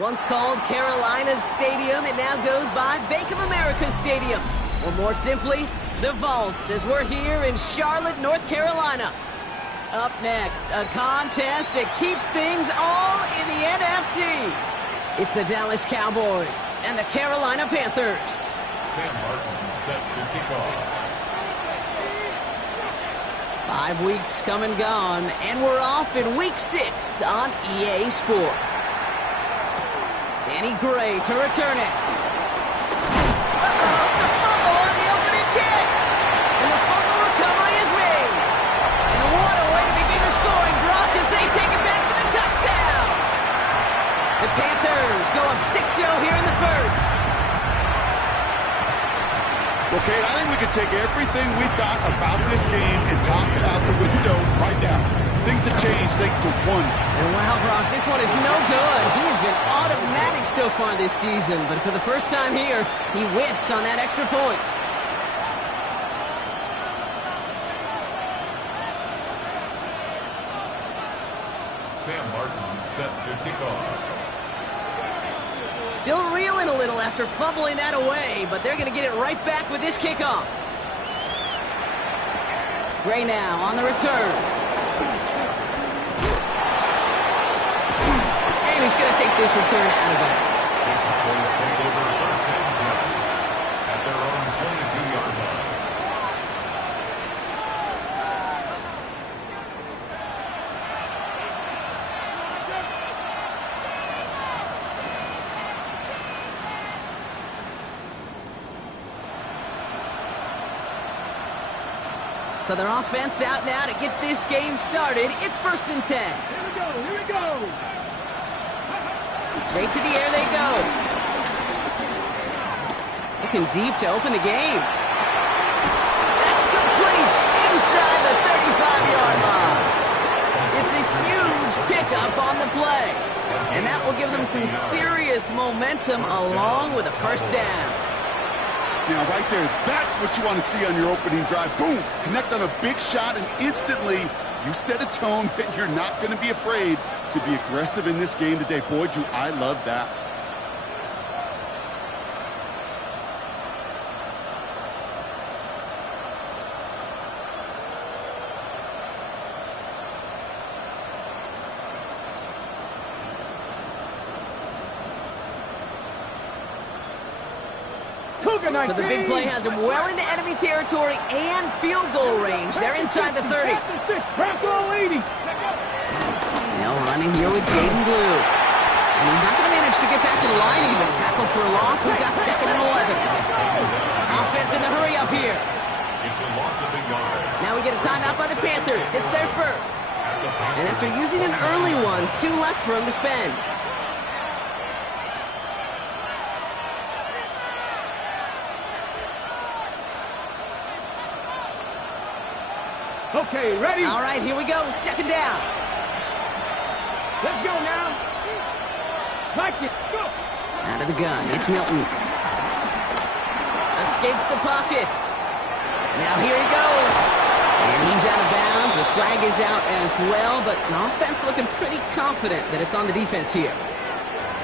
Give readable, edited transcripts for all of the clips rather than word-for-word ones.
Once called Carolina's Stadium, it now goes by Bank of America Stadium. Or more simply, the Vault, as we're here in Charlotte, North Carolina. Up next, a contest that keeps things all in the NFC. It's the Dallas Cowboys and the Carolina Panthers. Sam Martin set to kick off. 5 weeks come and gone, and we're off in Week 6 on EA Sports. Danny Gray to return it. Uh-oh, it's a fumble on the opening kick. And the fumble recovery is made. And what a way to begin the scoring, Brock, as they take it back for the touchdown. The Panthers go up 6-0 here in the first. Okay, I think we can take everything we thought about this game and toss it out the window right now. Things have changed thanks to one. And wow, Brock, this one is no good. He has been automatic so far this season, but for the first time here, he whiffs on that extra point. Sam Martin set to kick off. Still reeling a little after fumbling that away, but they're going to get it right back with this kickoff. Gray now on the return. And he's going to take this return out of bounds. Cowboys take over first and 10 at their own 22-yard line. So their offense out now to get this game started. It's first and 10. Here we go, here we go. Straight to the air they go. Looking deep to open the game. That's complete inside the 35-yard line. It's a huge pickup on the play. And that will give them some serious momentum along with a first down. Now, right there, that's what you want to see on your opening drive. Boom! Connect on a big shot, and instantly you set a tone that you're not going to be afraid to be aggressive in this game today. Boy, do I love that. So the big play has them well into enemy territory and field goal range. They're inside the 30. Now running here with Gaten Blue. And he's not going to manage to get back to the line even. Tackle for a loss. We've got 2nd and 11. Offense in the hurry up here. It's a loss of a yard. Now we get a timeout by the Panthers. It's their first. And after using an early one, 2 left for him to spend. Okay, ready? All right, here we go. 2nd down. Let's go now. Like it. Go. Out of the gun. It's Milton. Escapes the pocket. Now here he goes. And he's out of bounds. The flag is out as well, but an offense looking pretty confident that it's on the defense here.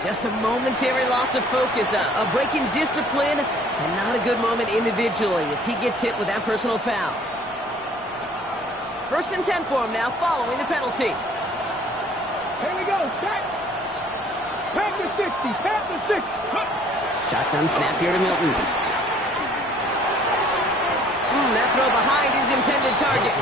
Just a momentary loss of focus, a break in discipline, and not a good moment individually as he gets hit with that personal foul. First and 10 for him now, following the penalty. Here we go. Set. Panther 60. Panther 60. Shotgun snap here to Milton. That throw behind his intended target.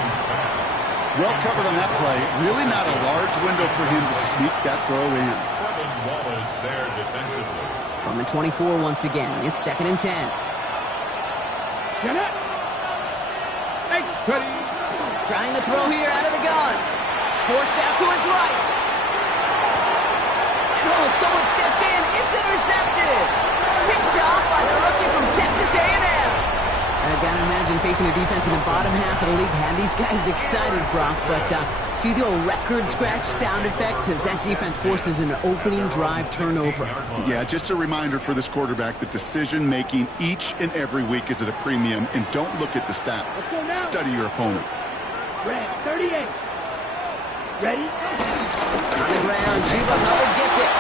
Well covered on that play. Really not a large window for him to sneak that throw in. Trevin Wallace there defensively. From the 24 once again. It's 2nd and 10. Get it. Thanks, Cuddy. Trying to throw here out of the gun. Forced out to his right. And someone stepped in. It's intercepted. Picked off by the rookie from Texas A&M. I gotta imagine facing a defense in the bottom half of the league had these guys excited, Brock, but cue the old record scratch sound effect as that defense forces an opening drive turnover. Yeah, just a reminder for this quarterback that decision-making each and every week is at a premium, and don't look at the stats. Study your opponent. Red 38. Ready? On the ground, Juba Hubbard gets it.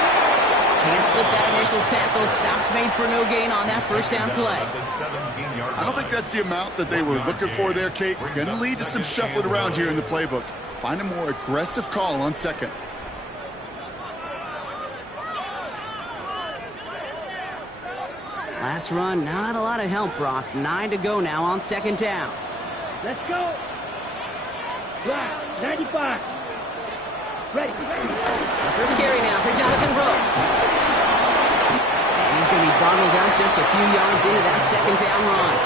Can't slip that initial tackle. Stops made for no gain on that first down play. I don't think that's the amount that they were looking for there, Kate. Going to lead to some shuffling around here in the playbook. Find a more aggressive call on second. Last run, not a lot of help, Brock. 9 to go now on second down. Let's go. Right, 95. Ready. First carry now for Jonathan Brooks. And he's going to be bottled up just a few yards into that second down run.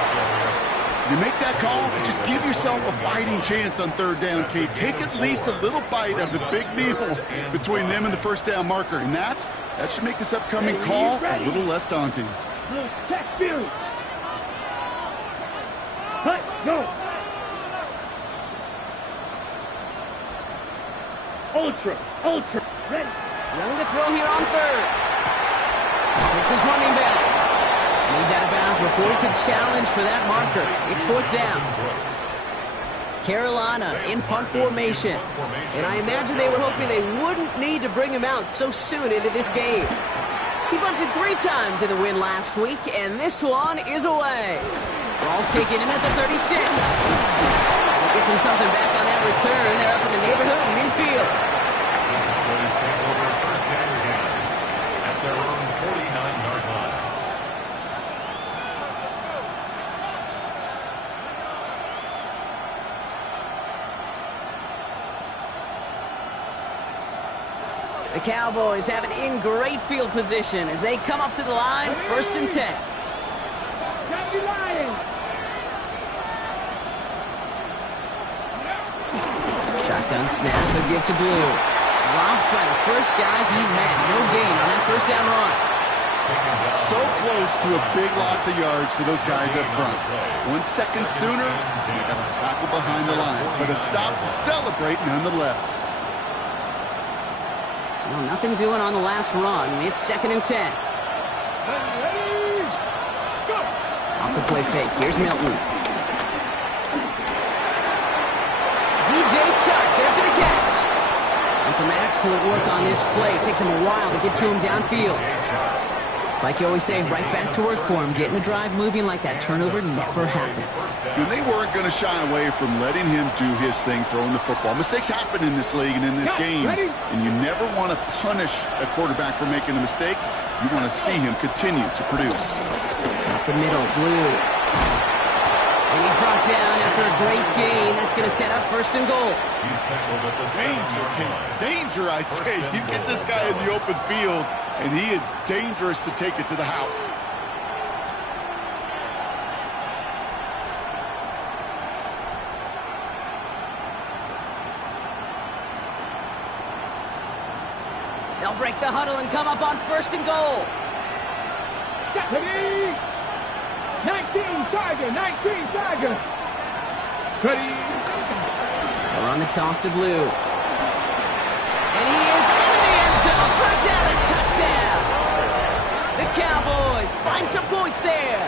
You make that call to just give yourself a fighting chance on third down, Kate. Take at least a little bite of the big meal between them and the first down marker. And that should make this upcoming call a little less daunting. Check view. Cut, go. Ultra, ready. Young to throw here on third. It's his running back. And he's out of bounds before he could challenge for that marker. It's fourth down. Carolina in punt formation. And I imagine they were hoping they wouldn't need to bring him out so soon into this game. He bunted 3 times in the win last week, and this one is away. Ball taken in at the 36. He gets him something back on that return. They're up in the neighborhood of midfield. Cowboys take over first down again at their own 49-yard line. The Cowboys have it in great field position as they come up to the line, first and 10. Shotgun snap, a give to Blue. Dropped by the first guy he met. No gain on that first down run. So close to a big loss of yards for those guys up front. 1 second sooner, you got a tackle behind the line. But a stop to celebrate nonetheless. Well, nothing doing on the last run. It's second and 10. Off the play fake. Here's Milton. DJ Chark there for the catch. And some excellent work on this play. It takes him a while to get to him downfield. It's like you always say, right back to work for him. Getting the drive moving like that turnover never happened. And they weren't going to shy away from letting him do his thing, throwing the football. Mistakes happen in this league and in this game. And you never want to punish a quarterback for making a mistake. You want to see him continue to produce. Up the middle, Blue. And he's brought down after a great gain. That's going to set up first and goal. He's tackled at the Danger, King. Danger, I say. You get this guy in the open field, and he is dangerous to take it to the house. They'll break the huddle and come up on first and goal. Ready. 19 Tiger. Ready. They're on the toss to Blue. And he is into the end zone for a Dallas touchdown. The Cowboys find some points there.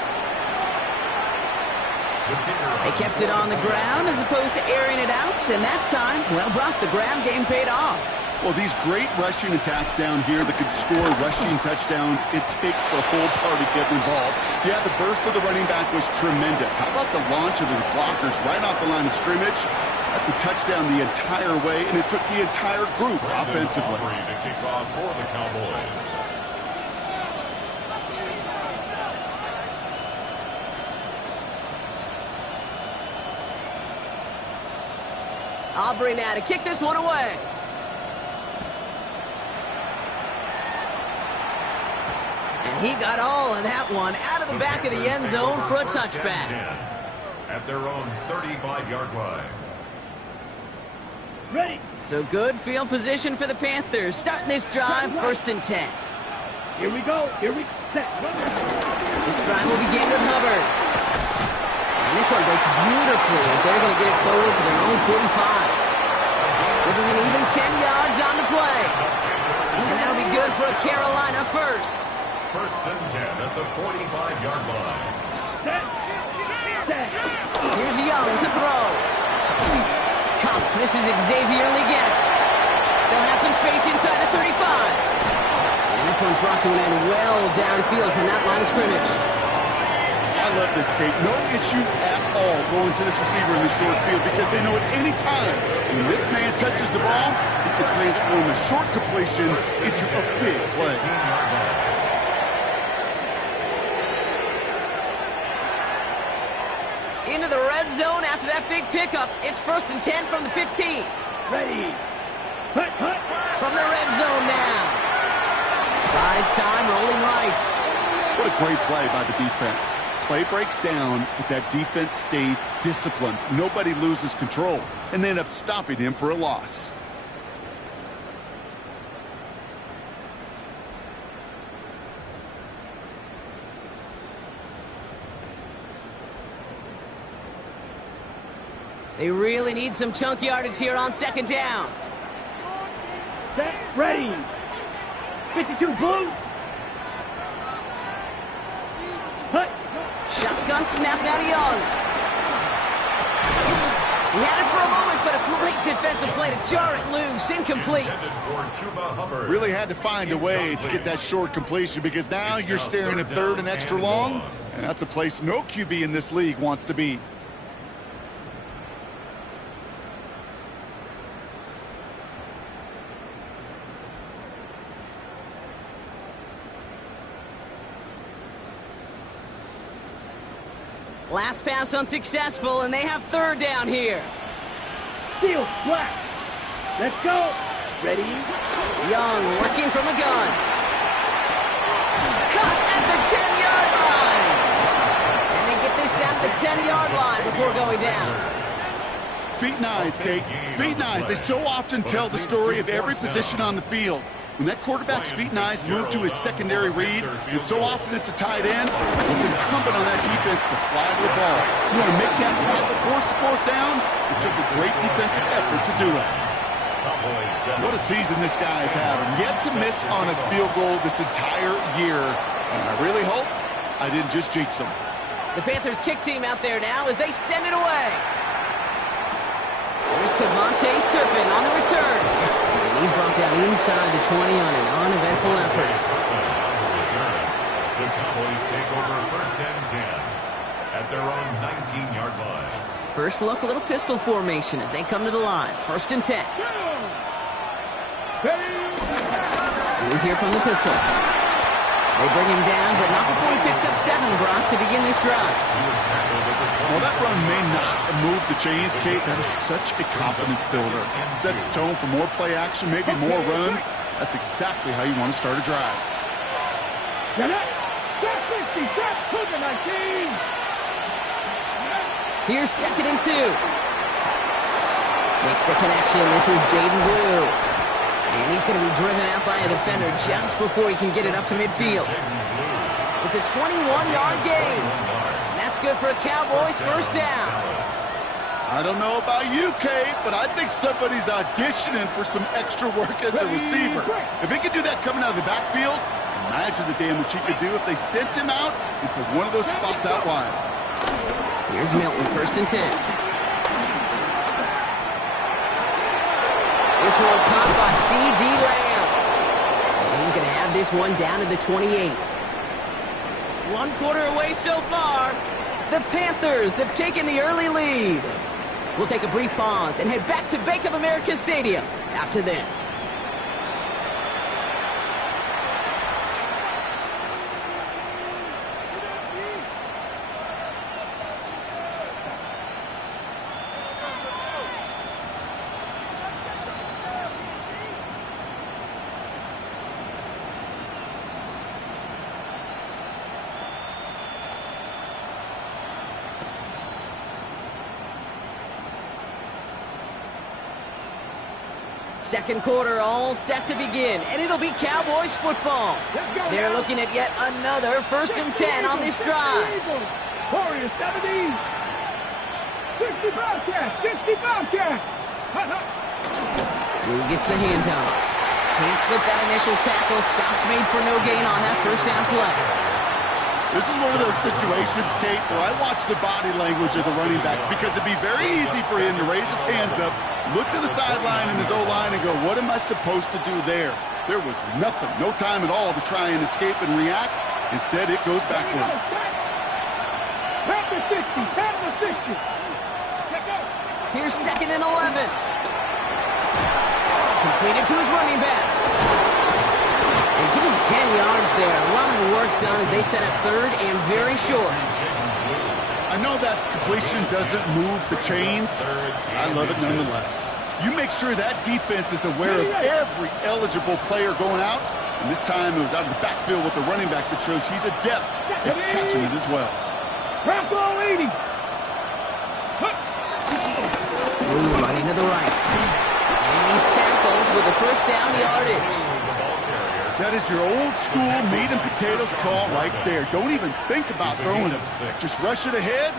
They kept it on the ground as opposed to airing it out, and that time, well, Brock, the ground game paid off. Well, these great rushing attacks down here that could score rushing touchdowns, it takes the whole party getting involved. Yeah, the burst of the running back was tremendous. How about the launch of his blockers right off the line of scrimmage? That's a touchdown the entire way, and it took the entire group offensively. To kick off for the Cowboys. Aubrey now to kick this one away. And he got all of that one out of the back of the end zone for a touchback. At their own 35-yard line. Ready. So good field position for the Panthers. Starting this drive, first and 10. Here we go. Set. This drive will begin with Hubbard. And this one breaks beautifully as they're going to get it forward to their own 45. Giving an even 10 yards on the play. And that'll be good for a Carolina first. First and 10 at the 45-yard line. Set. Here's Young to throw. Cuffs, this is Xavier Leggett. Still has some space inside the 35. And This one's brought to an end well downfield from that line of scrimmage. I love this, Kate. No issues at all going to this receiver in the short field because they know at any time when this man touches the ball, he can transform a short completion into a big play. Into the red zone after that big pickup. It's 1st and 10 from the 15. Ready. Hut, hut. From the red zone now. Buys time, rolling right. What a great play by the defense. Play breaks down, but that defense stays disciplined. Nobody loses control, and they end up stopping him for a loss. They really need some chunk yardage here on 2nd down. Set. Ready. 52 blue. Hut. Shotgun snap now to Young. He had it for a moment, but a great defensive play to jar it loose. Incomplete. Really had to find a way to get that short completion because now you're staring at 3rd and extra long, and that's a place no QB in this league wants to be. Last pass unsuccessful, and they have 3rd down here. Field flat. Let's go. Ready. Young working from a gun. Cut at the 10-yard line. And they get this down to the 10-yard line before going down. Feet and eyes, Kate. Feet and eyes. They so often tell the story of every position on the field. When that quarterback's feet and eyes move to his secondary read, and so often it's a tight end, it's incumbent on that defense to fly to the ball. You want to make that tackle, force the 4th down? It took a great defensive effort to do it. What a season this guy is having. Yet to miss on a field goal this entire year. And I really hope I didn't just jinx him. The Panthers kick team out there now as they send it away. There's Cavante Turpin on the return. And he's brought down inside the 20 on an uneventful effort. The Cowboys take over 1st and 10 at their own 19-yard line. First look, a little pistol formation as they come to the line. 1st and 10. We hear from the pistol. They bring him down, but not before he picks up 7, Brock, to begin this drive. Well, that run may not move the chains, Kate. That is such a confidence builder. Sets the tone for more play action, maybe more runs. That's exactly how you want to start a drive. Set up. Set 50. Set. Cougar 19. Here's 2nd and 2. Makes the connection. This is Jaden Blue. And he's going to be driven out by a defender just before he can get it up to midfield. It's a 21-yard gain. And that's good for a Cowboys 1st down. I don't know about you, Kate, but I think somebody's auditioning for some extra work as a receiver. If he could do that coming out of the backfield, imagine the damage he could do if they sent him out into one of those spots out wide. Here's Milton, 1st and 10. This one caught by C.D. Lamb. And he's going to have this one down to the 28. 1 quarter away so far. The Panthers have taken the early lead. We'll take a brief pause and head back to Bank of America Stadium after this. Second quarter all set to begin, and it'll be Cowboys football. They're looking at yet another 1st and 10 on this drive. Warriors 70. 60 Bobcats. 60 Bobcats. Blue gets the handoff. Can't slip that initial tackle. Stops made for no gain on that 1st down play. This is one of those situations, Kate, where I watch the body language of the running back because it'd be very easy for him to raise his hands up, look to the sideline in his O-line and go, what am I supposed to do there? There was nothing, no time at all to try and escape and react. Instead, it goes backwards. Panther 60, Panther 60. Here's 2nd and 11. Completed to his running back. And give him 10 yards there. A lot of work done as they set up 3rd and very short. I know that completion doesn't move the chains. I love it nonetheless. You make sure that defense is aware of every eligible player going out. And this time it was out of the backfield with the running back that shows he's adept at catching it as well. Bronco 80. Ooh, running to the right. And he's tackled with a 1st down yardage. That is your old school meat and potatoes call right there. Don't even think about throwing it. Just rush it ahead,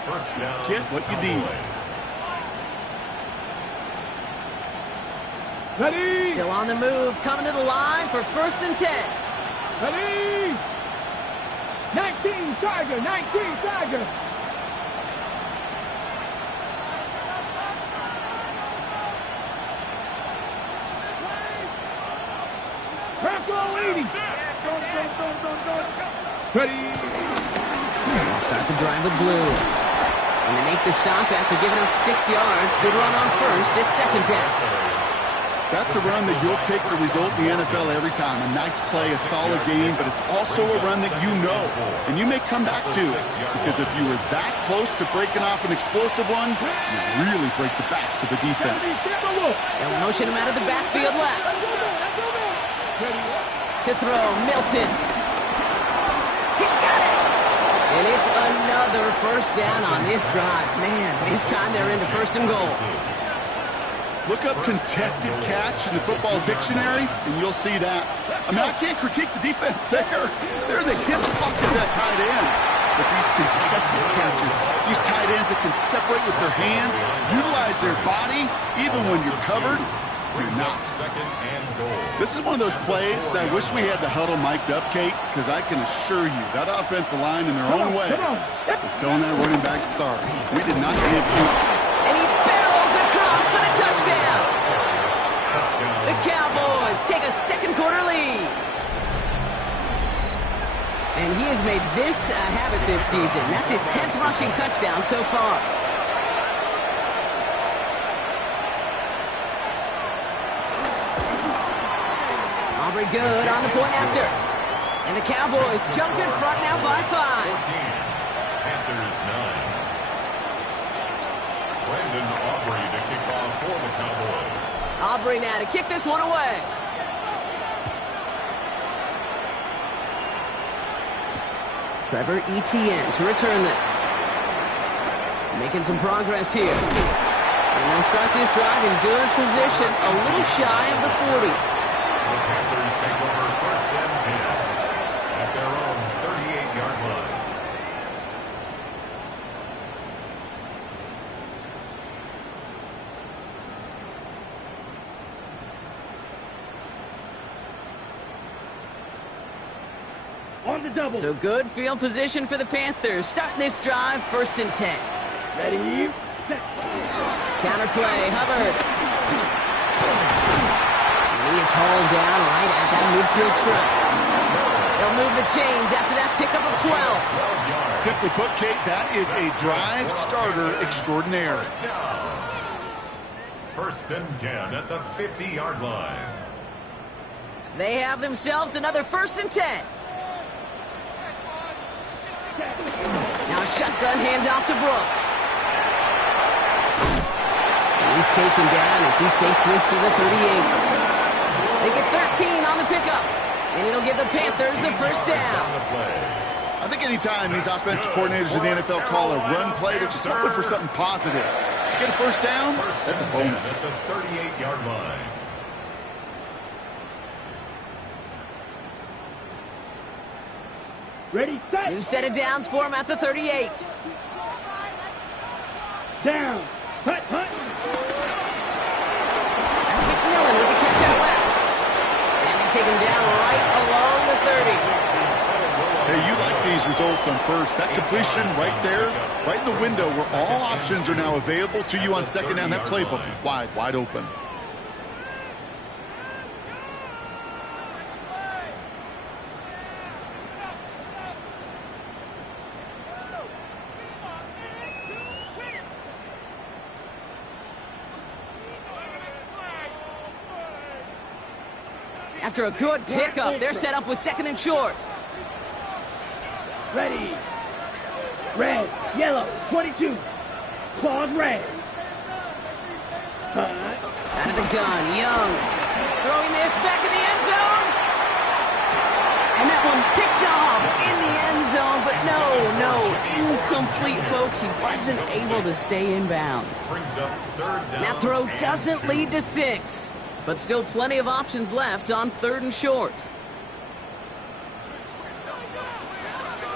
get what you need. Ready. Still on the move, coming to the line for 1st and 10. Ready. 19 Tiger, 19 Tiger. Bronco 80. Ready. Start the drive with blue. And they make the stop after giving up 6 yards. Good run on 1st. It's 2nd down. That's a run that you'll take the result in the NFL every time. A nice play, a solid game, but it's also a run that you know and you may come back to. Because if you were that close to breaking off an explosive one, you really break the backs of the defense. They'll motion him out of the backfield left. To throw, Milton. He's got it! And it's another 1st down on this drive. Man, this time they're into 1st and goal. Look up contested catch in the football dictionary, and you'll see that. I mean, I can't critique the defense there. They're the hip pocket of that tight end. But these contested catches, these tight ends that can separate with their hands, utilize their body, even when you're covered, you're not. This is one of those plays that I wish we had the huddle mic'd up, Kate, because I can assure you that offensive line in their own way is telling that running back, sorry, we did not give you. And he barrels across for the touchdown. The Cowboys take a 2nd quarter lead. And he has made this a habit this season. That's his 10th rushing touchdown so far. Aubrey good on the point after. And the Cowboys jump in front now by 5. 14, Panthers 9. Brandon Aubrey to kick off for the Cowboys. Aubrey now to kick this one away. Trevor Etienne to return this. Making some progress here. And they'll start this drive in good position, a little shy of the 40. The Panthers take over 1st and 10 at their own 38-yard line. On the double. So good field position for the Panthers. Starting this drive, 1st and 10. Ready. Counter play, Hubbard. And he is hauled down right at that midfield stripe. They'll move the chains after that pickup of 12. Simply put, Kate, that is a drive starter extraordinaire. 1st and 10 at the 50-yard line. They have themselves another 1st and 10. Now a shotgun handoff to Brooks. And he's taken down as he takes this to the 38. They get 13 on the pickup. And it'll give the Panthers a 1st down. I think anytime these offensive coordinators in the NFL call a run play, they're just hoping for something positive. To get a 1st down, that's a bonus. At the 38-yard line. Ready, set. New set of downs for him at the 38. Down. Hut, hut. That's McMillan with the catch out left. And they take him down right along the 30. Hey, you like these results on 1st. That completion right there, right in the window where all options are now available to you on 2nd down. That playbook wide open. After a good pickup, they're set up with 2nd and short. Ready. Red, yellow, 22. Claws red. Out of the gun, Young. Throwing this back in the end zone. And that one's picked off in the end zone, but no, incomplete, folks. He wasn't able to stay in bounds. That throw doesn't lead to 6, but still plenty of options left on 3rd and short.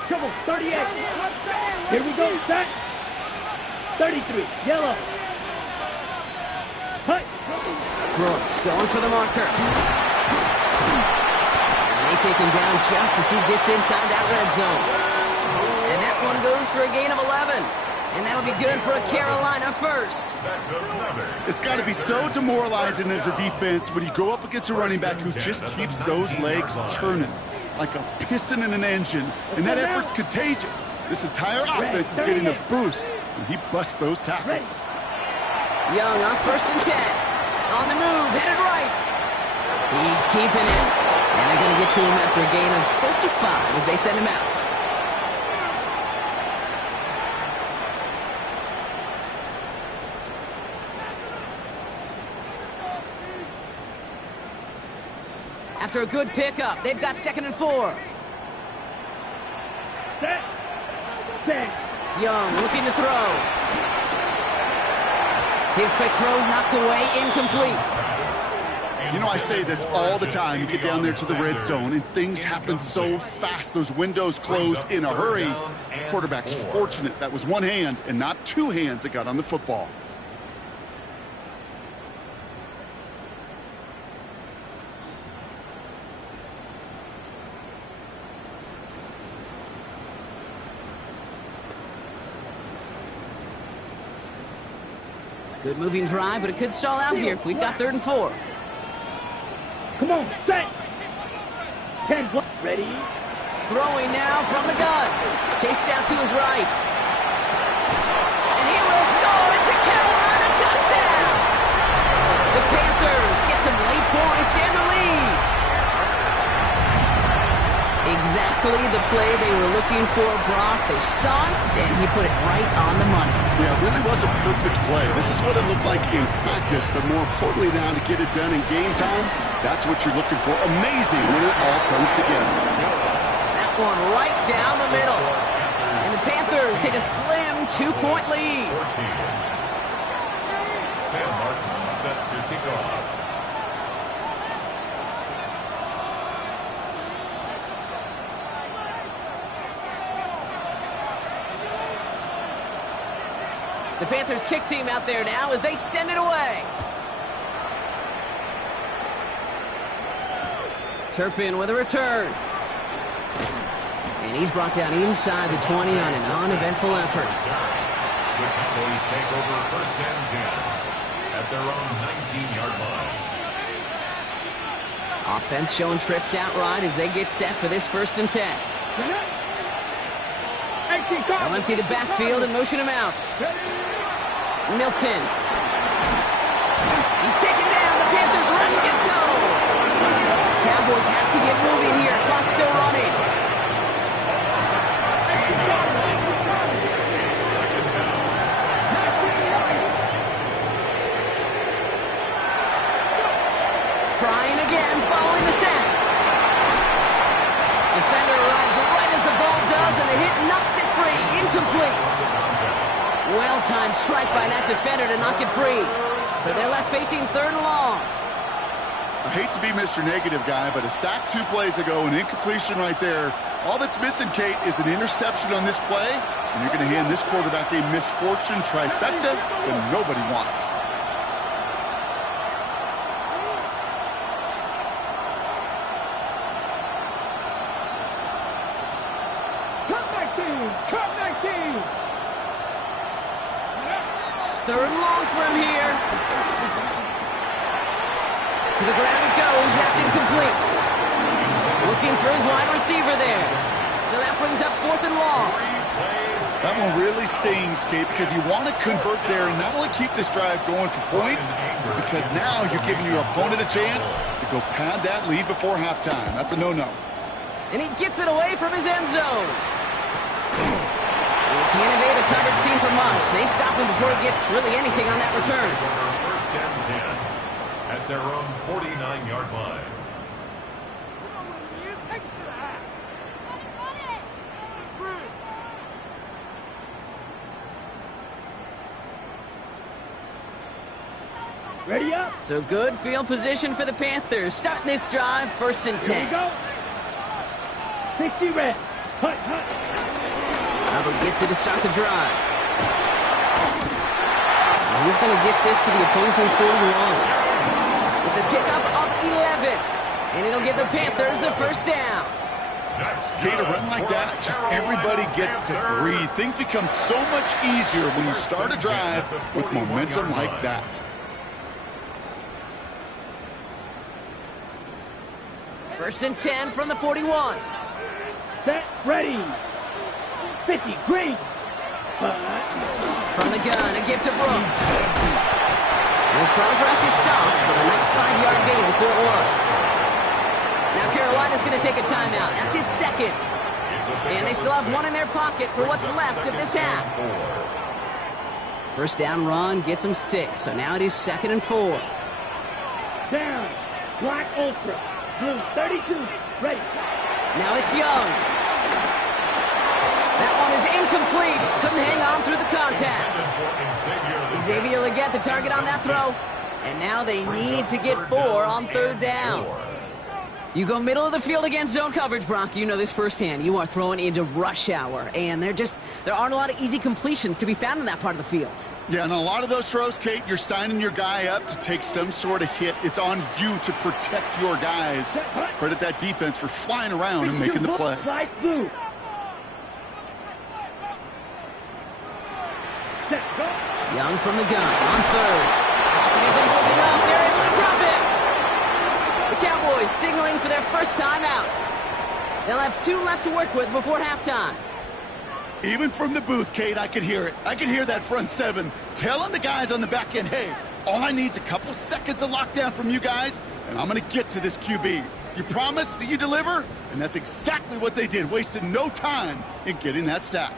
Trouble, 38. Here we go, set. 33, yellow. Hut. Brooks going for the marker. And they take him down just as he gets inside that red zone. And that one goes for a gain of 11. And that'll be good for a Carolina first. It's got to be so demoralizing as a defense when you go up against a running back who just keeps those legs churning like a piston in an engine, and that effort's contagious. This entire offense is getting a boost when he busts those tackles. Young on 1st and 10. On the move, headed right. He's keeping it. And they're going to get to him after a gain of close to 5 as they send him out. After a good pickup, they've got 2nd and 4. Set. Set. Young looking to throw. His quick throw knocked away, incomplete. You know, I say this all the time. You get down there to the red zone, and things happen so fast. Those windows close in a hurry. The quarterback's fortunate that was one hand and not 2 hands that got on the football. Good moving drive, but it could stall out here. We've got 3rd and 4. Come on, set. 10, ready. Throwing now from the gun. Chased out to his right. And he will score. It's a Carolina touchdown. The Panthers get some late points and the lead. Exactly the play they were looking for, Brock. They saw it, and he put it right on the money. Yeah, it really was a perfect play. This is what it looked like in practice, but more importantly now to get it done in game time, that's what you're looking for. Amazing when it all comes together. That one right down the middle. And the Panthers take a slim 2-point lead. 14. Sam Martin set to kick off. The Panthers kick team out there now as they send it away. Turpin with a return. And he's brought down inside the 20 on an uneventful effort. The Cowboys take over 1st and 10 at their own 19-yard line. Offense showing trips outright as they get set for this 1st and 10. They'll empty the backfield and motion him out. Milton. He's taken down. The Panthers rush gets home. Cowboys have to get moving here. Clock's still running. Trying again, following the sack. Defender arrives right as the ball does, and the hit knocks it free. Incomplete. Well-timed strike by that defender to knock it free. So they're left facing 3rd and long. I hate to be Mr. Negative guy, but a sack 2 plays ago, an incompletion right there. All that's missing, Kate, is an interception on this play, and you're going to hand this quarterback a misfortune trifecta that nobody wants. Cut 19! 3rd and long for him here. To the ground it goes. That's incomplete. Looking for his wide receiver there. So that brings up 4th and long. That one really stings, Kate, because you want to convert there and not only keep this drive going for points, because now you're giving your opponent a chance to go pad that lead before halftime. That's a no-no. And he gets it away from his end zone. And he can't evade the coverage team for much. They stop him before he gets really anything on that return. First and 10 at their own 49-yard line. Ready up. So good field position for the Panthers. Starting this drive, 1st and 10. Here we go. 60 red. Hut, hut. Hubbard gets it to start the drive. And he's going to get this to the opposing 41. It's a pickup of 11. And it'll give the Panthers a 1st down. Kate, a run like that, just everybody gets to breathe. Things become so much easier when you start a drive with momentum like that. First and 10 from the 41. Set, ready. 50, green. From the gun, a give to Brooks. His progress is soft, but a nice 5-yard gain before it was. Now Carolina's going to take a timeout. That's its 2nd. And they still have one in their pocket for what's left of this half. 1st down run gets them 6. So now it is 2nd and 4. Down. Black Ultra. Blue 32. Ready. Now it's Young. That one is incomplete. Couldn't hang on through the contact. Xavier Legette the target on that throw. And now they need to get 4 on 3rd down. You go middle of the field against zone coverage, Brock. You know this firsthand. You are throwing into rush hour, and there aren't a lot of easy completions to be found in that part of the field. Yeah, and a lot of those throws, Kate, you're signing your guy up to take some sort of hit. It's on you to protect your guys. Credit that defense for flying around and making the play. Light blue. Young from the gun on 3rd. Pocket isn't holding up. They're able to drop it. The Cowboys signaling for their 1st time out. They'll have 2 left to work with before halftime. Even from the booth, Kate, I could hear it. I could hear that front 7 telling the guys on the back end, hey, all I need is a couple seconds of lockdown from you guys, and I'm going to get to this QB. You promise that you deliver? And that's exactly what they did, wasted no time in getting that sack.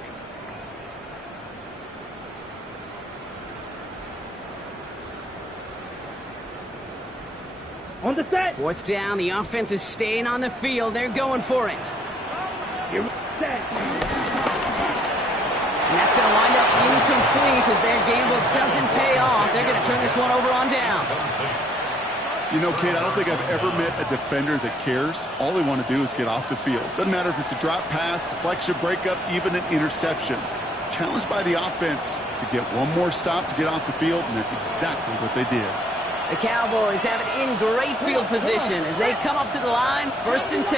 On the set. 4th down, the offense is staying on the field. They're going for it. Here we set. And that's going to wind up incomplete as their gamble doesn't pay off. They're going to turn this one over on downs. You know, Kate, I don't think I've ever met a defender that cares. All they want to do is get off the field. Doesn't matter if it's a drop pass, deflection, breakup, even an interception. Challenged by the offense to get one more stop to get off the field, and that's exactly what they did. The Cowboys have it in great field position as they come up to the line, 1st and 10.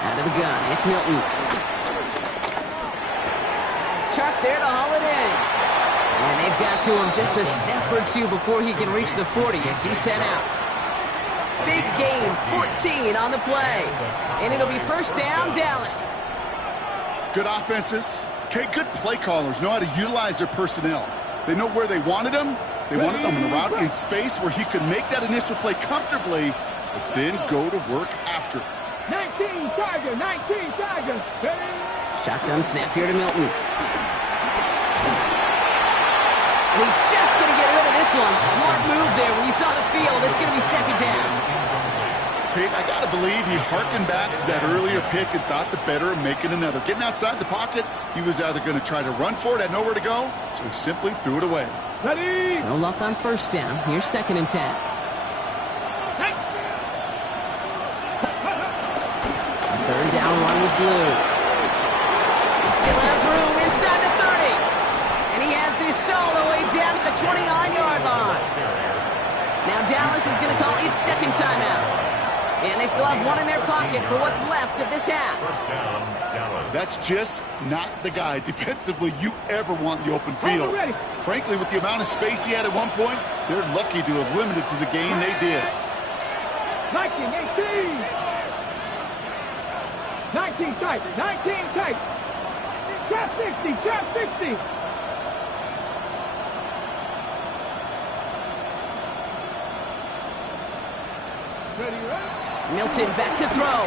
Out of the gun, it's Milton. Sharp there to haul it in. And they've got to him just a step or 2 before he can reach the 40 as he's sent out. Big gain, 14 on the play. And it'll be 1st down, Dallas. Good offenses. Okay, good play callers know how to utilize their personnel. They know where they wanted them. They wanted him in a route in space where he could make that initial play comfortably, but then go to work after. 19 Chargers, 19 Chargers. Ready? Shotgun snap here to Milton. And he's just going to get rid of this one. Smart move there. When you saw the field, it's going to be 2nd down. Kate, I got to believe he harkened back to that earlier pick and thought the better of making another. Getting outside the pocket, he was either going to try to run for it, had nowhere to go, so he simply threw it away. Ready? No luck on 1st down. Here's 2nd and 10. Hey. 3rd down run with Blue. He still has room inside the 30. And he has this all the way down to the 29-yard line. Now Dallas is going to call its 2nd timeout. And they still have one in their pocket for what's left of this half. First down, Dallas. That's just not the guy defensively you ever want in the open field. Frankly, with the amount of space he had at one point, they're lucky to have limited to the gain they did. 19, 18. 19, 19 tight. 19 tight. Trap 60. Trap 60. Ready, ready. Milton back to throw.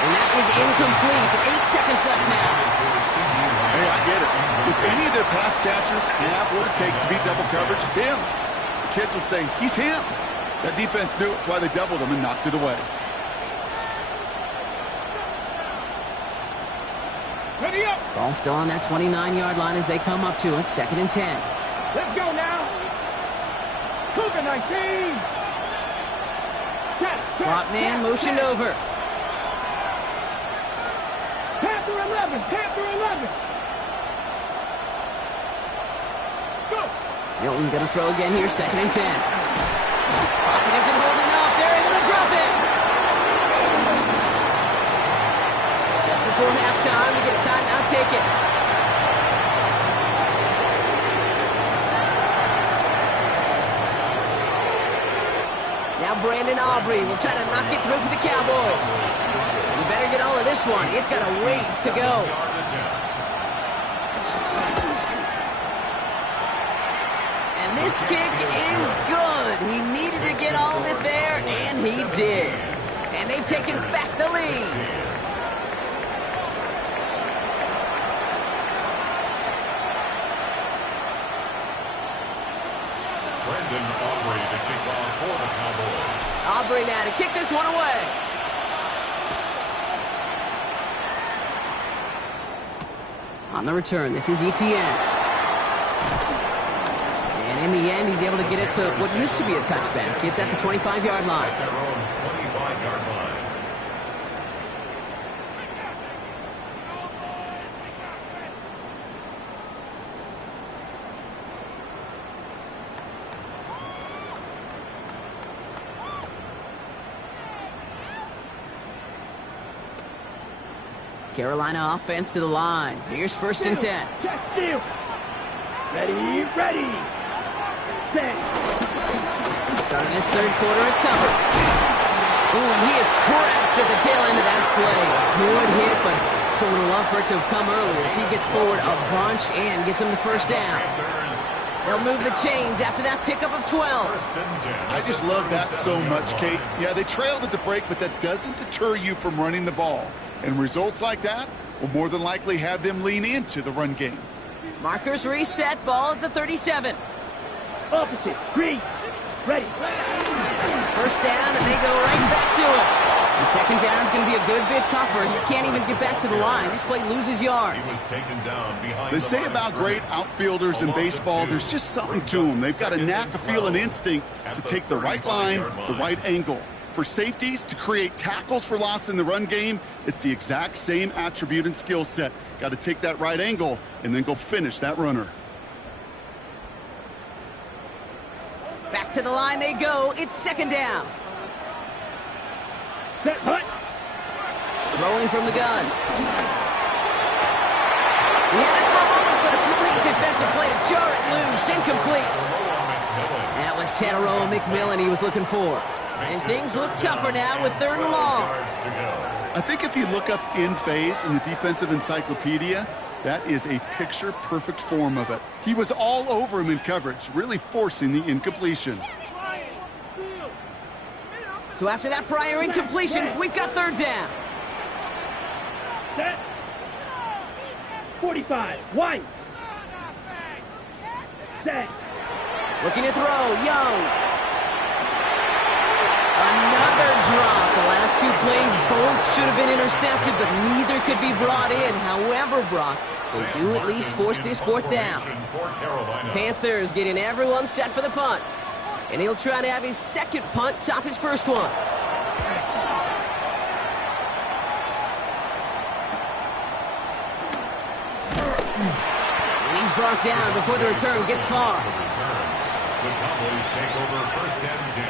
And that is incomplete. 8 seconds left now. Hey, I get it. If any of their pass catchers have what it takes to beat double coverage, it's him. The kids would say, he's him. That defense knew it. That's why they doubled him and knocked it away. Ready up. Ball still on that 29-yard line as they come up to it. 2nd and 10. Let's go now. Cougar 19. Slot man motioned over. Panther 11. Panther 11. Let's go. Milton going to throw again here. 2nd and 10. Pocket isn't holding up. They're able to drop it. Just before halftime, we get a timeout. Take it. Now Brandon Aubrey will try to knock it through for the Cowboys. You better get all of this one. It's got a ways to go. And this kick is good. He needed to get all of it there, and he did. And they've taken back the lead. Brandon Aubrey to kick off for the Cowboys. Aubrey now to kick this one away. On the return, this is Etienne. And in the end, he's able to get it to what used to be a touchback. It's at the 25-yard line. At their own 25-yard line. Carolina offense to the line. Here's 1st and 10. Check steal. Ready, ready. Set. Starting this 3rd quarter, it's Hubbard. Ooh, and he is cracked at the tail end of that play. Good hit, but someone would love for it to have come earlier as he gets forward a bunch and gets him the 1st down. They'll move the chains after that pickup of 12. I just love that so much, Kate. Yeah, they trailed at the break, but that doesn't deter you from running the ball. And results like that will more than likely have them lean into the run game. Markers reset, ball at the 37. Opposite. 3. Ready. 1st down, and they go right back to it. And 2nd down is going to be a good bit tougher. He can't even get back to the line. This play loses yards. He was taken down behind They say about great outfielders in baseball, there's just something to them. They've got a knack, a feel, and instinct to take the right line, the right angle. For safeties to create tackles for loss in the run game, it's the exact same attribute and skill set. Got to take that right angle and then go finish that runner. Back to the line they go. It's 2nd down. Set. Hut. Throwing from the gun. He had it for a moment, but a complete defensive play to jar it loose. Incomplete. That was Tataroa McMillan he was looking for. And things look tougher now with 3rd and long. I think if you look up in phase in the defensive encyclopedia, that is a picture-perfect form of it. He was all over him in coverage, really forcing the incompletion. So after that prior incompletion, we've got 3rd down. Set. 45. White. Set. Looking to throw. Young. Another drop. The last 2 plays both should have been intercepted, but neither could be brought in. However, Brock, they do at least force this 4th down. Panthers getting everyone set for the punt. And he'll try to have his 2nd punt top his 1st one. And he's brought down before the return gets far. The Cowboys take over 1st and 10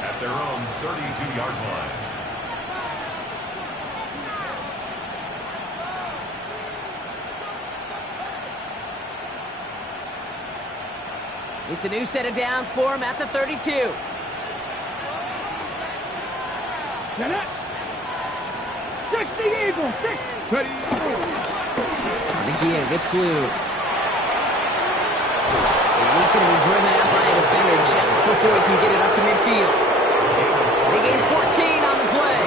at their own 32-yard line. It's a new set of downs for him at the 32. 60 Eagles. 6. Ready. The give, it's Blue. And he's going to be driven out by a defender just before he can get it up to midfield. They gain 14 on the play.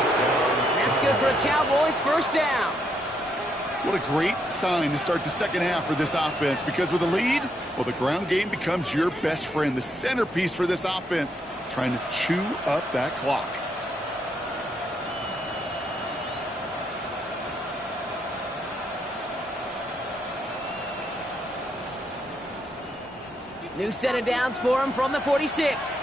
And that's good for a Cowboys first down. What a great sign to start the second half for this offense, because with a lead, well, the ground game becomes your best friend, the centerpiece for this offense, trying to chew up that clock. New set of downs for him from the 46.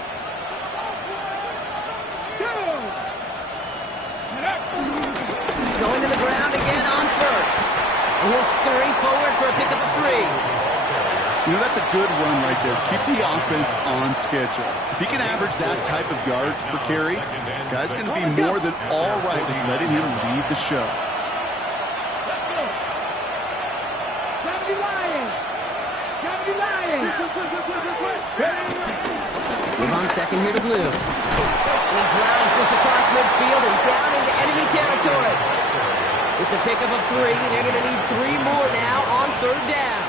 Going to the ground again on first. And he'll scurry forward for a pickup of 3. You know, that's a good run right there. Keep the offense on schedule. If he can average that type of yards per carry, this guy's going to be more than all right with letting him lead the show. Move on second here to Blue. And he drives this across midfield and down into enemy territory. It's a pickup of 3. They're going to need 3 more now on third down.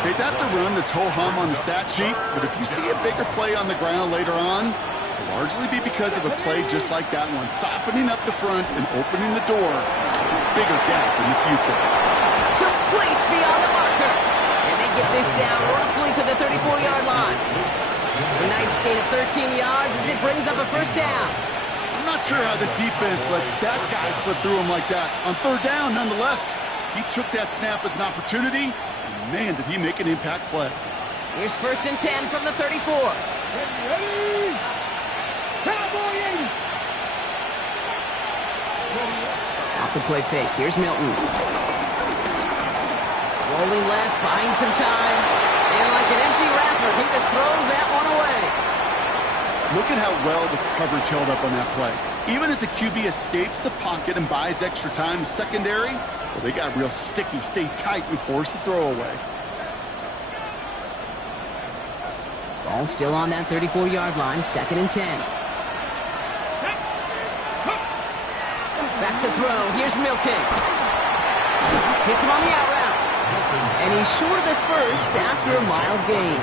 Okay, that's a run that's ho-hum on the stat sheet, but if you see a bigger play on the ground later on, it'll largely be because of a play just like that one, softening up the front and opening the door to a bigger gap in the future. Complete beyond the marker. And they get this down roughly to the 34-yard line. A nice gain of 13 yards as it brings up a first down. I'm not sure how this defense let that guy slip through him like that. On third down, nonetheless, he took that snap as an opportunity, and man, did he make an impact play. Here's first and 10 from the 34. Ready. Cowboy 80. Off the play fake. Here's Milton. Rolling left, buying some time. And like an empty wrapper, he just throws that one away. Look at how well the coverage held up on that play. Even as the QB escapes the pocket and buys extra time secondary, well, they got real sticky, stayed tight, and forced the throw away. Ball still on that 34-yard line, second and 10. Back to throw. Here's Milton. Hits him on the out route. And he's short of the first after a mild gain.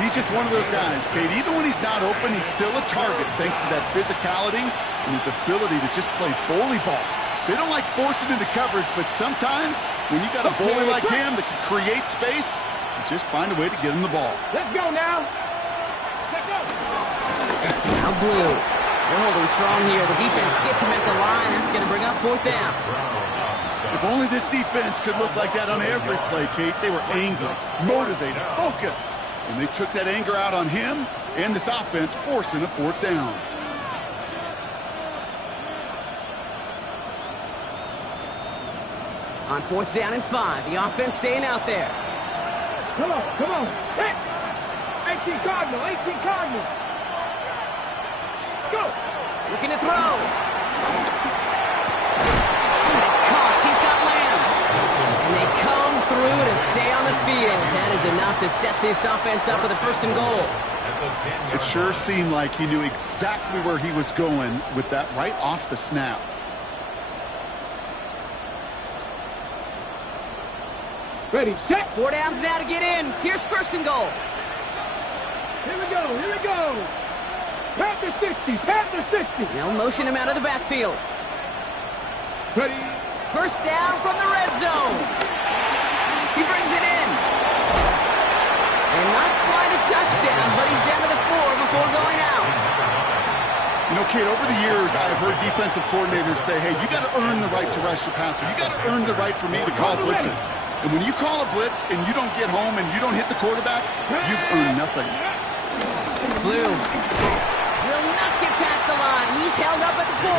He's just one of those guys, Kate. Even when he's not open, he's still a target thanks to that physicality and his ability to just play bully ball. They don't like forcing into coverage, but sometimes when you got a bully like him that can create space, you just find a way to get him the ball. Let's go now. Let's go. Now Blue. They're holding strong here. The defense gets him at the line. That's going to bring up fourth down. If only this defense could look like that on every play, Kate. They were angry, motivated, focused. And they took that anger out on him and this offense, forcing a fourth down. On fourth down and 5, the offense staying out there. Come on, come on. Hit. 18 Cardinal, 18 Cardinal. Let's go. Looking to throw. It's caught. He's got Lamb. And they come through to stay on the field. That is enough to set this offense up for the first and goal. It sure seemed like he knew exactly where he was going with that right off the snap. Ready, set. 4 downs now to get in. Here's first and goal. Here we go, here we go. Panther 60, Panther 60. They'll motion him out of the backfield. Ready. First down from the red zone. He brings it in. And not quite a touchdown, but he's down to the 4 before going out. You know, Kate, over the years, I've heard defensive coordinators say, hey, you got to earn the right to rush your passer. You got to earn the right for me to call blitzes. And when you call a blitz and you don't get home and you don't hit the quarterback, you've earned nothing. Blue will not get past the line. He's held up at the 4.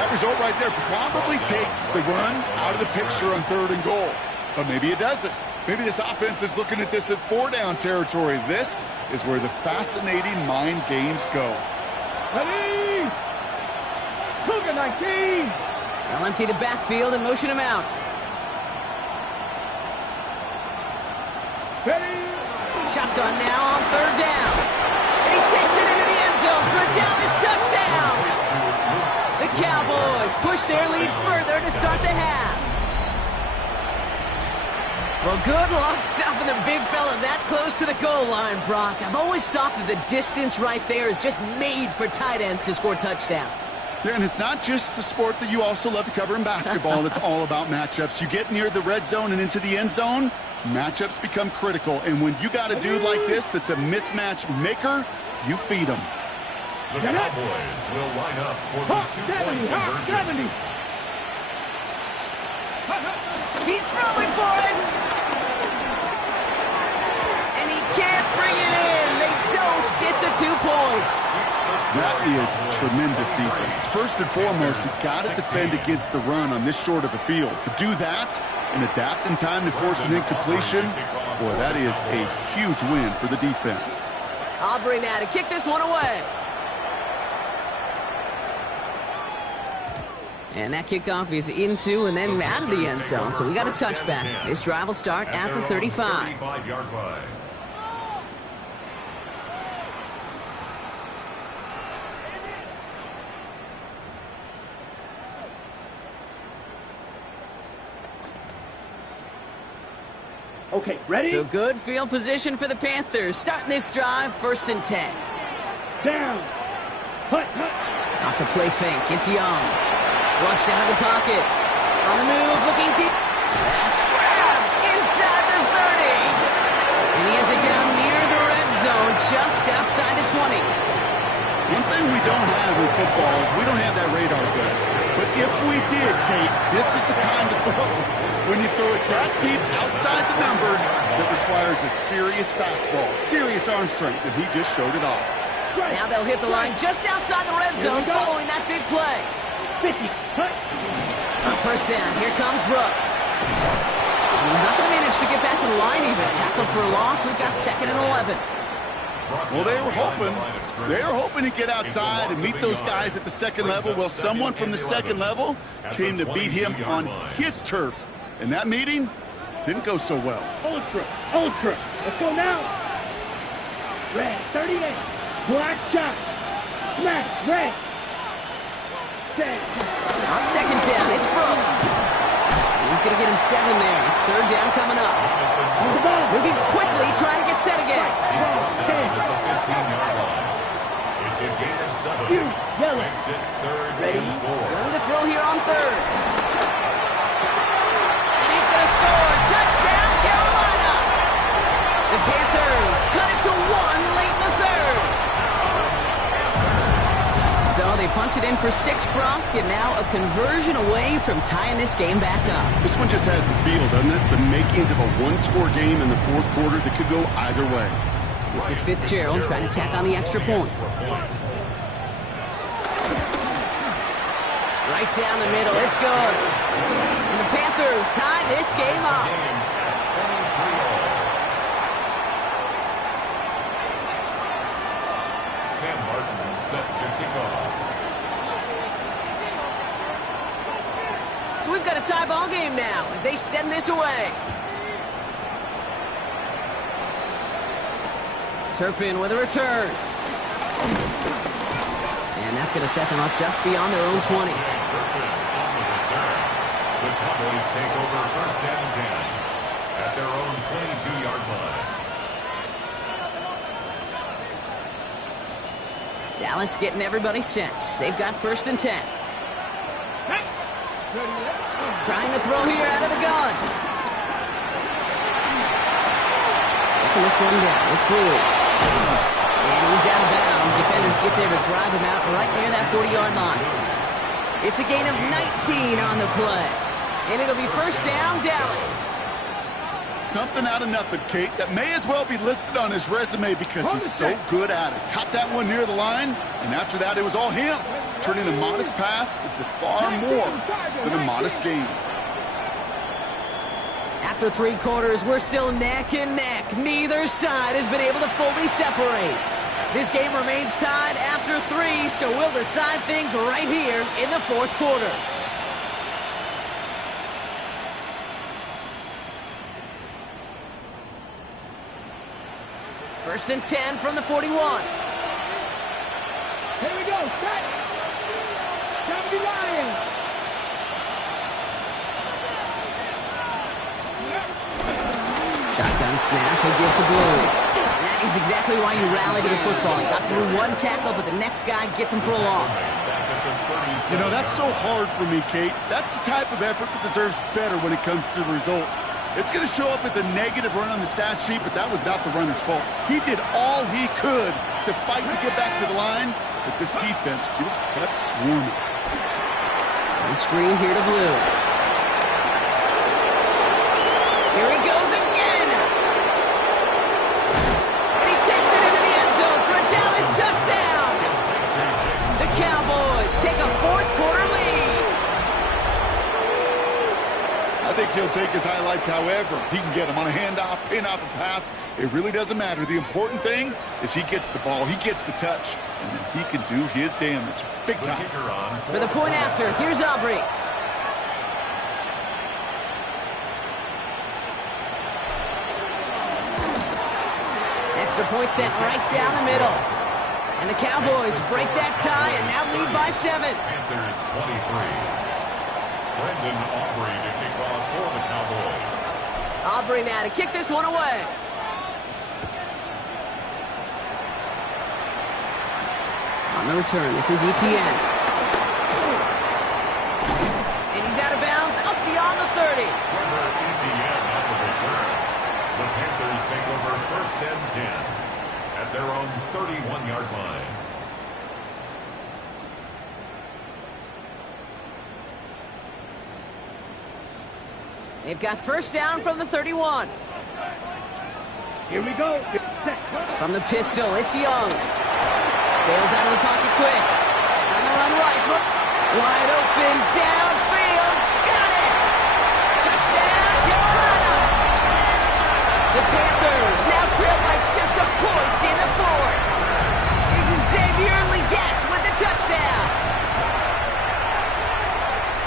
That result right there probably takes the run out of the picture on third and goal. But maybe it doesn't. Maybe this offense is looking at this at 4-down territory. This is where the fascinating mind games go. Ready. Cougar 19. They'll empty the backfield and motion him out. Ready. Shotgun now on third down. And he takes it into the end zone for a Dallas touchdown. The Cowboys push their lead further to start the half. Well, good luck stopping the big fella that close to the goal line, Brock. I've always thought that the distance right there is just made for tight ends to score touchdowns. Yeah, and it's not just the sport that you also love to cover in basketball. It's all about matchups. You get near the red zone and into the end zone, matchups become critical. And when you got a dude like this that's a mismatch maker, you feed him. The Cowboys will line up for the two-point conversion. He's throwing for it. And he can't bring it in. They don't get the 2 points. That is tremendous defense. First and foremost, he's got to defend against the run on this short of a field. To do that and adapt in time to force an incompletion, boy, that is a huge win for the defense. Aubrey now to kick this one away. And that kickoff is into and then out of the end zone, so we got a touchback. This drive will start at the 35. 35-yard line. Okay, ready? So good field position for the Panthers. Starting this drive, 1st and 10. Down. Hut, hut. Off the play fake, it's Young. Flushed out of the pocket. On the move, looking deep. That's grabbed inside the 30. And he has it down near the red zone, just outside the 20. One thing we don't have in football is we don't have that radar gun. But if we did, Kate, this is the kind of throw. When you throw it that deep outside the numbers, that requires a serious fastball, serious arm strength, and he just showed it off. Now they'll hit the line just outside the red zone following that big play. 50. Hut. On 1st down, here comes Brooks. He's not going to manage to get back to the line even. Tackled for a loss. We've got 2nd and 11. Well, they were hoping to get outside and meet those guys at the 2nd level. Well, someone from the 2nd level came to beat him on his turf. And that meeting didn't go so well. Old crook. Old crook. Let's go now. Red. 38. Black shot. Smash. Red. On 2nd down, it's Brooks. He's going to get him 7 there. It's 3rd down coming up. Moving quickly, trying to get set again. It's a gain of 7. Yellow. Makes it 3rd and 4. Going to throw here on 3rd. And he's going to score. Touchdown, Carolina. The Panthers cut it to 1 late in the 3rd. So they punch it in for 6, Brock, and now a conversion away from tying this game back up. This one just has the feel, doesn't it? The makings of a one-score game in the 4th quarter that could go either way. This is Fitzgerald trying to tack on the extra point. Right down the middle, it's good. And the Panthers tie this game up. Sam Martin set to kick off. So we've got a tie ball game now as they send this away. Turpin with a return. And that's going to set them up just beyond their own 20. Turpin on the return. The Cowboys take over 1st and 10 at their own 22-yard line. Dallas getting everybody set. They've got 1st and 10. Trying to throw here out of the gun. Taking this one down. It's Brewer. And he's out of bounds. Defenders get there to drive him out right near that 40-yard line. It's a gain of 19 on the play. And it'll be 1st down, Dallas. Something out of nothing, Kate, that may as well be listed on his resume because he's so good at it. Caught that one near the line, and after that, it was all him. Turning a modest pass into far more than a modest game. After 3 quarters, we're still neck and neck. Neither side has been able to fully separate. This game remains tied after 3, so we'll decide things right here in the 4th quarter. First and 10 from the 41. Here we go. Set. 7. Nittany Lions. Shotgun snap, he'll give to Blue. And that is exactly why you rally to the football. He got through one tackle, but the next guy gets him for a loss. You know, that's so hard for me, Kate. That's the type of effort that deserves better when it comes to the results. It's going to show up as a negative run on the stat sheet, but that was not the runner's fault. He did all he could to fight to get back to the line, but this defense just kept swarming. On screen here to Blue. Here he goes again! And he takes it into the end zone for a Dallas touchdown! The Cowboys take a fourth-quarter lead. I think he'll take his highlights however he can get them on a handoff, pin-off, a pass. It really doesn't matter. The important thing is he gets the ball, he gets the touch, and then he can do his damage. Big time. For the point after, here's Aubrey. Extra point sent right down the middle. And the Cowboys break that tie and now lead by 7. Panthers 23. Brendan Aubrey to kick off for the Cowboys. Aubrey now to kick this one away. On the return, this is Etienne. And he's out of bounds, up beyond the 30. Trevor Etienne on the return. The Panthers take over first and 10 at their own 31-yard line. They've got first down from the 31. Here we go. From the pistol, it's Young. Bails out of the pocket quick. On the run right. Wide open, downfield. Got it! Touchdown, Carolina! The Panthers now trail by just a point in the fourth. Xavier Legette with the touchdown.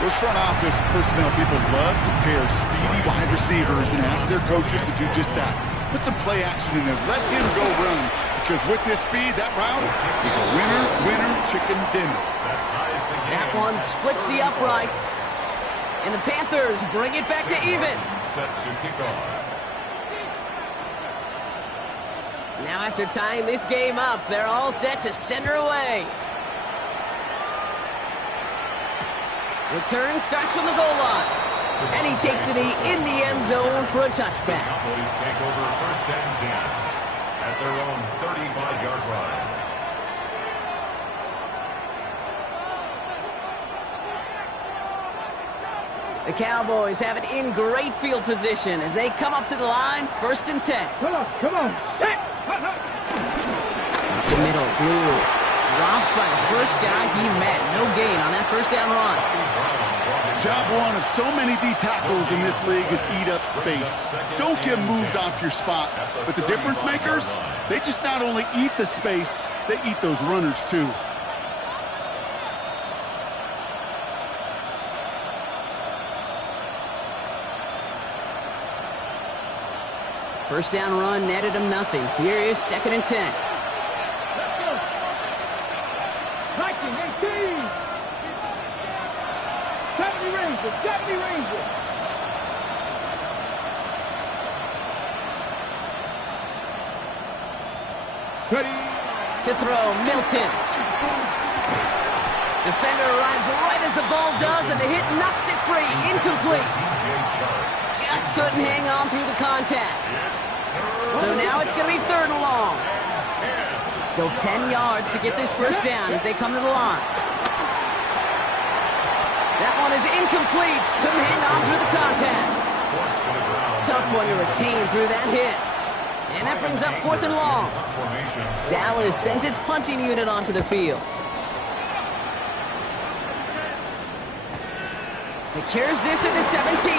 Those front office personnel people love to pair speedy wide receivers and ask their coaches to do just that. Put some play action in there. Let him go run. Because with his speed, that route is a winner, chicken dinner. That one splits the uprights. And the Panthers bring it back to even. Set to kick off. Now after tying this game up, they're all set to send her away. Return starts from the goal line. And he takes it in the end zone for a touchback. Cowboys take over first and 10 at their own 35-yard line. The Cowboys have it in great field position as they come up to the line, first and 10. Come on, set! The middle, Blue. Dropped by the first guy he met. No gain on that first down run. Job one of so many D tackles in this league is eat up space. Don't get moved off your spot. But the difference makers, they just not only eat the space, they eat those runners too. First down run netted him nothing. Here is second and 10. Viking 18! 70 Rangers! Ready! To throw, Milton. Defender arrives right as the ball does, and the hit knocks it free. Incomplete. Just couldn't hang on through the contact. So now it's going to be third and long. Still 10 yards to get this first down as they come to the line. That one is incomplete. Couldn't hang on through the contact. Tough one to retain through that hit. And that brings up fourth and long. Dallas sends its punting unit onto the field. Secures this at the 17.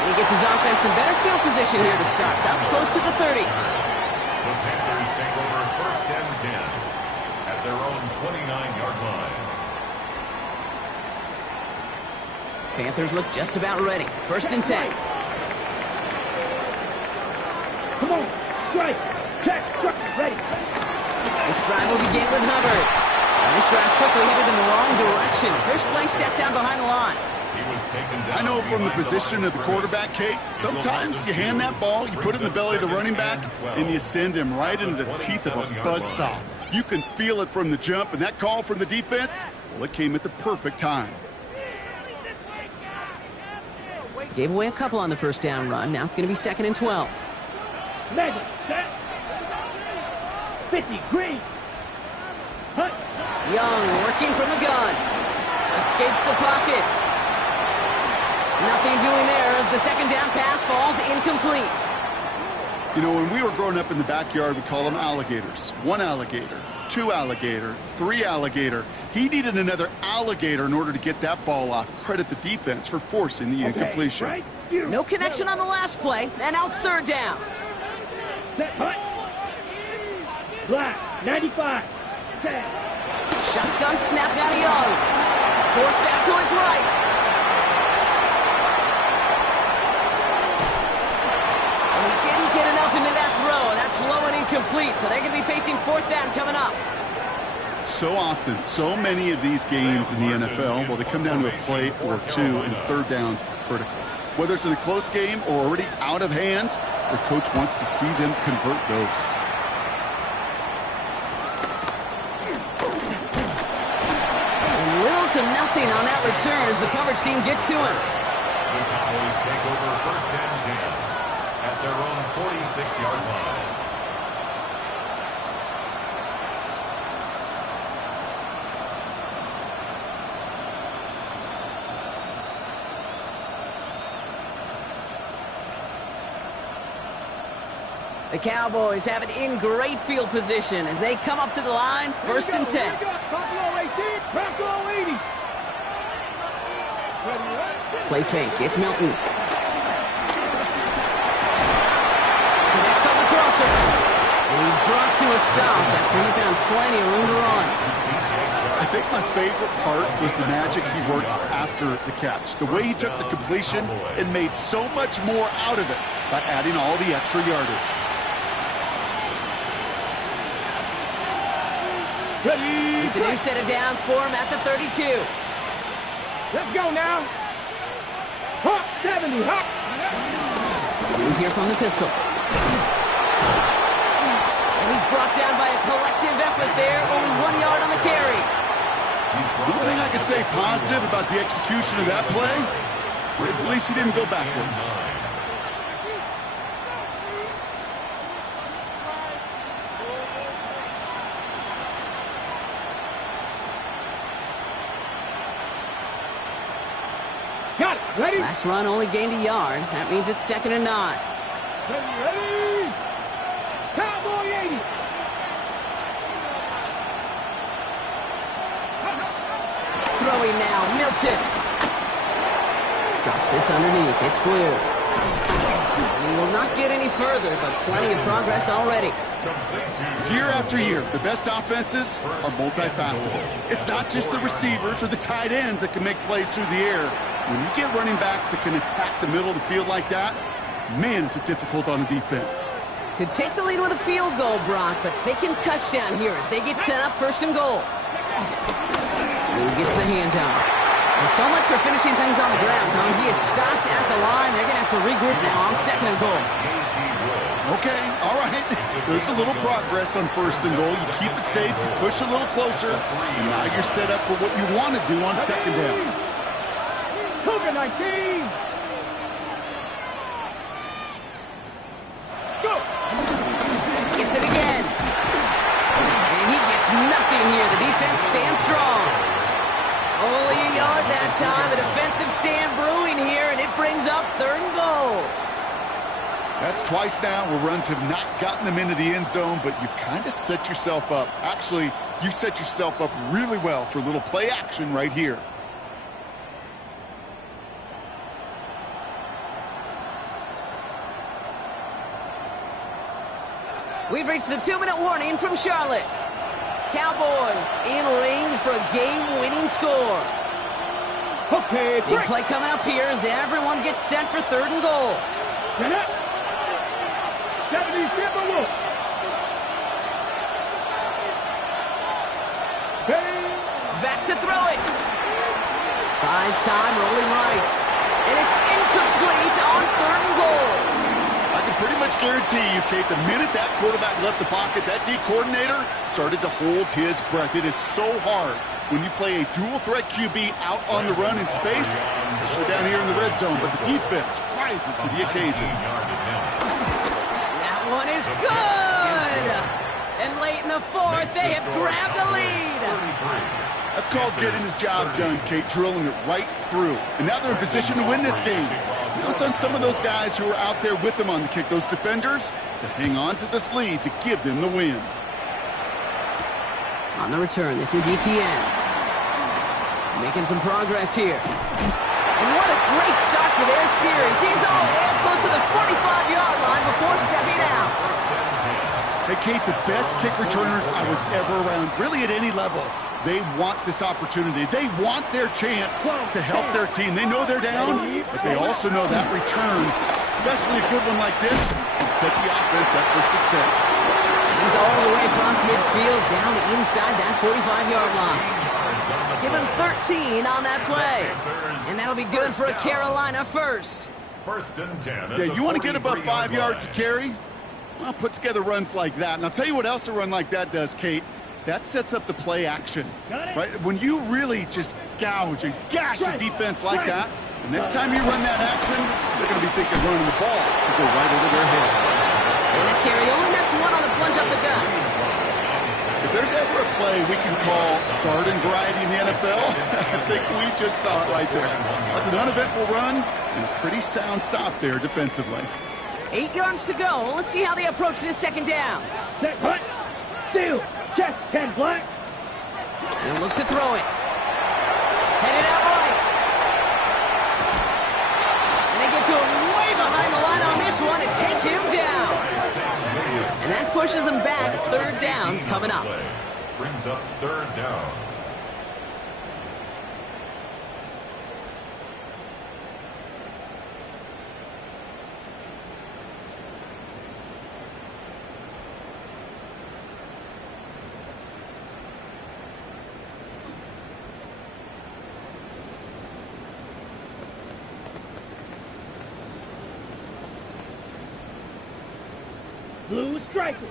And he gets his offense in better field position here to start. It's out close to the 30. The Panthers take over first and 10 at their own 29-yard line. Panthers look just about ready. First and 10. Come on, strike, check, ready. This drive will begin with Hubbard. This drive's quickly headed in the wrong direction. First play set down behind the line. He was taken down. I know from the position of the quarterback, Kate, sometimes you hand that ball, you put it in the belly of the running back, and you send him right into the teeth of a buzzsaw. You can feel it from the jump, and that call from the defense, well, it came at the perfect time. Gave away a couple on the first down run. Now it's going to be 2nd and 12. Measure, set. 50, green. Hunt. Young working from the gun. Escapes the pocket. Nothing doing there as the second down pass falls incomplete. You know, when we were growing up in the backyard, we call them alligators. 1 alligator, 2 alligator, 3 alligator. He needed another alligator in order to get that ball off. Credit the defense for forcing the incompletion. Right. No connection on the last play, and now it's 3rd down. Set, hunt. Black, 95. Set. Shotgun snap down to Young. Forced back to his right. And he didn't get enough into that throw. That's low and incomplete, so they're going to be facing 4th down coming up. So often, so many of these games in the NFL, well, they come down to a play or two, and 3rd downs are critical. Whether it's in a close game or already out of hand, the coach wants to see them convert those. Little to nothing on that return as the coverage team gets to him. The Cowboys take over 1st and 10 at their own 46-yard line. The Cowboys have it in great field position as they come up to the line, 1st and 10. Play fake, it's Milton. Connects on the crosser. And he's brought to a stop after he found plenty of room to run. I think my favorite part was the magic he worked after the catch. The way he took the completion and made so much more out of it by adding all the extra yardage. It's a new set of downs for him at the 32. Let's go now. Hop, 70, hop. Move here from the pistol. And he's brought down by a collective effort there. Only 1 yard on the carry. The only thing I could say positive about the execution of that play is at least he didn't go backwards. Got it. Ready? Last run only gained a yard. That means it's 2nd and 9. Ready? Cowboy 80. Throwing now, Milton. Drops this underneath. It's Blue. And he will not get any further, but plenty of progress already. Year after year, the best offenses are multifaceted. It's not just the receivers or the tight ends that can make plays through the air. When you get running backs that can attack the middle of the field like that, man, is it difficult on the defense. Could take the lead with a field goal, Brock, but thinking touchdown here as they get set up 1st and goal. He gets the handoff. Well, so much for finishing things on the ground, huh? He is stopped at the line. They're going to have to regroup now on 2nd and goal. Okay, all right. There's a little progress on 1st and goal. You keep it safe, you push a little closer, and now you're set up for what you want to do on 2nd down. Cougar 19. Go. Gets it again. And he gets nothing here. The defense stands strong. Only a yard that time. A defensive stand brewing here, and it brings up 3rd and goal. That's twice now where runs have not gotten them into the end zone, but you've kind of set yourself up. Actually, you've set yourself up really well for a little play action right here. We've reached the 2-minute warning from Charlotte. Cowboys in range for a game-winning score. Okay, Big play coming up here as everyone gets set for 3rd and goal. Get up. 70, Timberwolf. Stay to throw it. Buys time, rolling right. And it's incomplete on 3rd and goal. I can pretty much guarantee you, Kate, the minute that quarterback left the pocket, that D coordinator started to hold his breath. It is so hard when you play a dual-threat QB out on the run in space, especially down here in the red zone, but the defense rises to the occasion. That one is good! And late in the 4th, they have grabbed the lead. That's called getting his job done, Kate, drilling it right through. And now they're in position to win this game. Now it's on some of those guys who are out there with them on the kick, those defenders, to hang on to this lead to give them the win. On the return, this is ETN. Making some progress here. And what a great start for their series. He's all the way up close to the 45-yard line before stepping out. Hey, Kate, the best kick returners I was ever around, really at any level. They want this opportunity. They want their chance to help their team. They know they're down, but they also know that return, especially a good one like this, can set the offense up for success. He's all the way across midfield, down inside that 45-yard line. Give him 13 on that play. And that'll be good for a Carolina first. 1st and 10. Yeah, you want to get above 5 yards to carry? Well, put together runs like that. And I'll tell you what else a run like that does, Kate. That sets up the play action, right? When you really just gouge and gash a defense like that, the next time you run that action, they're going to be thinking running the ball to go right over their head. And a carry only makes one on the plunge up the gut. If there's ever a play we can call garden variety in the NFL, I think we just saw it right there. That's an uneventful run and a pretty sound stop there defensively. 8 yards to go. Let's see how they approach this 2nd down. Set, hunt, steal, chest, 10 black. And look to throw it. Headed out right. And they get to him way behind the line on this one and take him down. And that pushes them back. 3rd down coming up. Brings up 3rd down. Blue striker.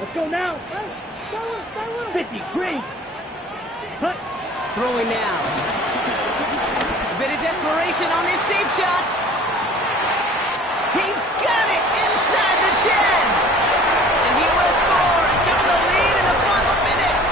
Let's go now. 50, green. Hunt. Throwing now. A bit of desperation on this deep shot. He's got it inside the 10. And he will score and give them the lead in the final minute.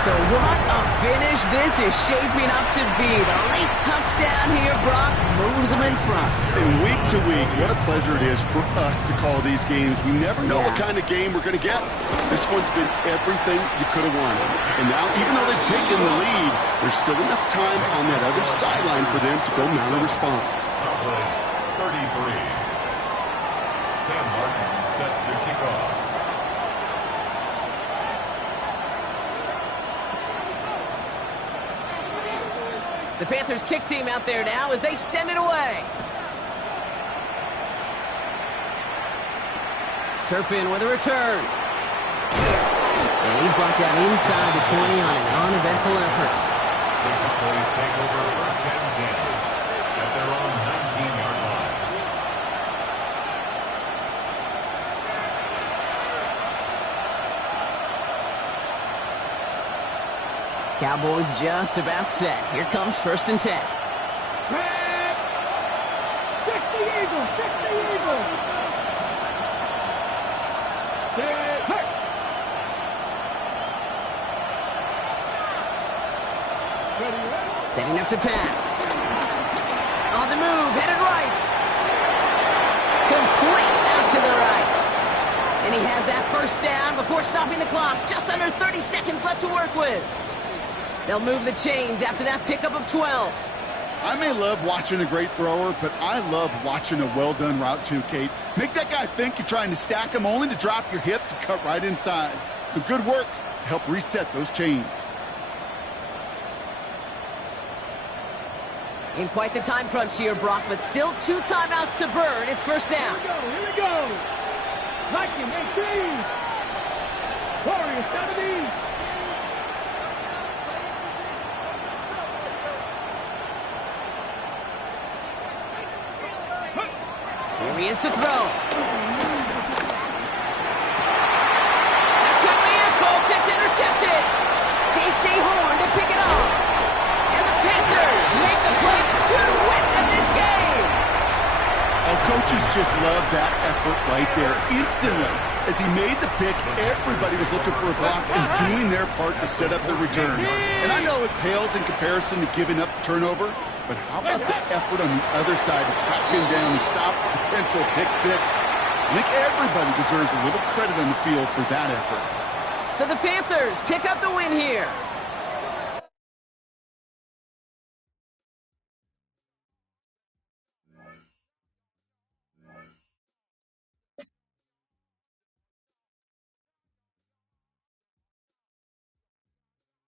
So what a finish this is shaping up to be. The late touchdown here, Brock, moves them in front. And week to week, what a pleasure it is for us to call these games. We never know what kind of game we're going to get. This one's been everything you could have wanted. And now, even though they've taken the lead, there's still enough time on that other sideline for them to go mount a response. Cowboys 33. Sam Martin set to kick off. The Panthers kick team out there now as they send it away. Turpin with a return. And he's brought down inside the 20 on an uneventful effort. The Cowboys take over 1st and 10 at their own 19-yard line. Cowboys just about set. Here comes 1st and 10. Grab. Fix the eagle. Fix the eagle. Set, hurt. Setting up to pass. On the move, headed right. Complete out to the right. And he has that 1st down before stopping the clock. Just under 30 seconds left to work with. They'll move the chains after that pickup of 12. I may love watching a great thrower, but I love watching a well-done route too, Kate. Make that guy think you're trying to stack him only to drop your hips and cut right inside. Some good work to help reset those chains. In quite the time crunch here, Brock, but still 2 timeouts to burn. It's 1st down. Here we go. Like him, 18. Warriors down to the east. Here he is to throw. That could be it, folks. It's intercepted. J.C. Horn to pick it off. And the Panthers make the play to win them this game. Oh, coaches just love that effort right there. Instantly, as he made the pick, everybody was looking for a block and doing their part to set up the return. And I know it pales in comparison to giving up the turnover, but how about the effort on the other side to track him down and stop a potential pick six? I think everybody deserves a little credit on the field for that effort. So the Panthers pick up the win here.